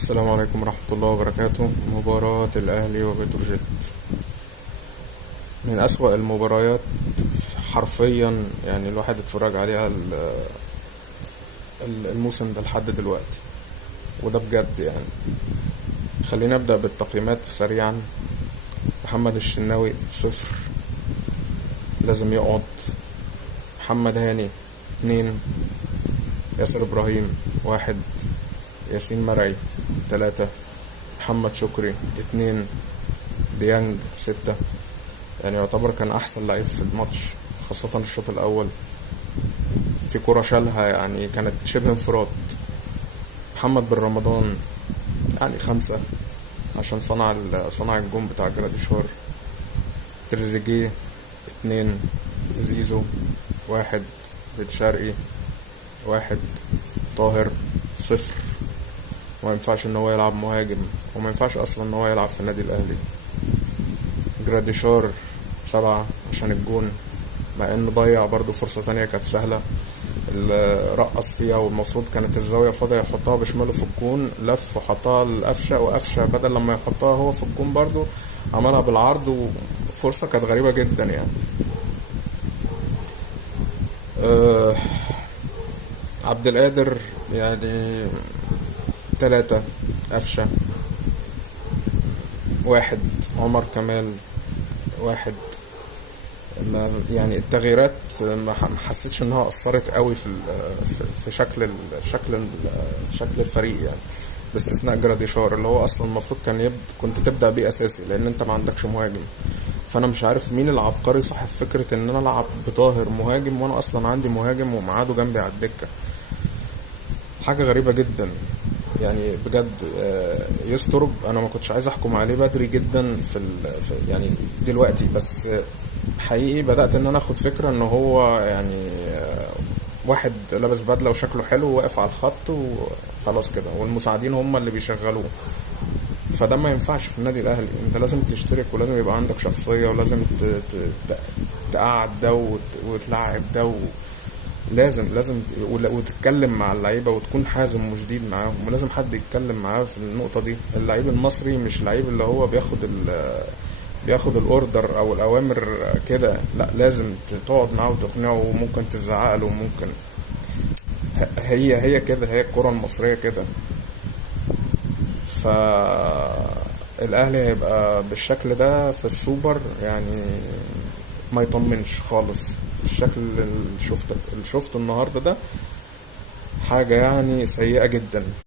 السلام عليكم ورحمة الله وبركاته. مباراة الأهلي وبتروجيت من أسوأ المباريات حرفيا، يعني الواحد اتفرج عليها الموسم ده لحد دلوقتي، وده بجد يعني. خلينا نبدأ بالتقييمات سريعا. محمد الشناوي 0، لازم يقعد. محمد هاني 2، ياسر إبراهيم 1، ياسين مرعي 3، محمد شكري 2، ديانج 6. يعني يعتبر كان احسن لعيب في الماتش، خاصة الشوط الاول. في كرة شالها يعني كانت شبه انفراد. محمد بن رمضان يعني 5، عشان صنع الجون بتاع جراديشار. تريزيجيه 2، زيزو 1، بن شرقي 1، طاهر 0. وما ينفعش ان هو يلعب مهاجم، وما ينفعش اصلا ان هو يلعب في النادي الاهلي. جراديشار 7 عشان الجون، مع انه ضيع برضو فرصة تانية كانت سهلة اللي رقص فيها، والمفروض كانت الزاوية فاضية يحطها بشماله في الجون، لف وحطها لقفشة، وقفشة بدل لما يحطها هو في الجون برضو عملها بالعرض، وفرصة كانت غريبة جدا يعني. أه عبد القادر يعني 3، قفشة 1، عمر كمال 1. ما يعني التغييرات ما حسيتش انها اثرت قوي في شكل الفريق يعني، باستثناء جراديشار اللي هو اصلا المفروض كنت تبدا بيه اساسي، لان انت ما عندكش مهاجم. فانا مش عارف مين العبقري صاحب فكره ان انا العب بطاهر مهاجم وانا اصلا عندي مهاجم ومعاده جنبي على الدكه. حاجه غريبه جدا يعني بجد. يسترب انا ما كنتش عايز احكم عليه بدري جدا يعني دلوقتي، بس حقيقي بدأت ان انا اخد فكرة ان هو يعني واحد لابس بدلة وشكله حلو واقف على الخط وخلاص كده، والمساعدين هم اللي بيشغلوه. فده ما ينفعش في النادي الاهلي. انت لازم تشترك، ولازم يبقى عندك شخصية، ولازم تقعد ده وتلعب ده. لازم وتتكلم مع اللعيبه وتكون حازم وشديد معاهم، ولازم حد يتكلم معاه في النقطه دي. اللعيب المصري مش لعيب اللي هو بياخد الاوردر او الاوامر كده، لا لازم تقعد معاه وتقنعه، وممكن تزعق له، وممكن هي كده، هي الكره المصريه كده. ف الاهلي هيبقى بالشكل ده في السوبر يعني، ما يطمنش خالص. الشكل اللي شفته النهارده ده حاجة يعني سيئة جدا.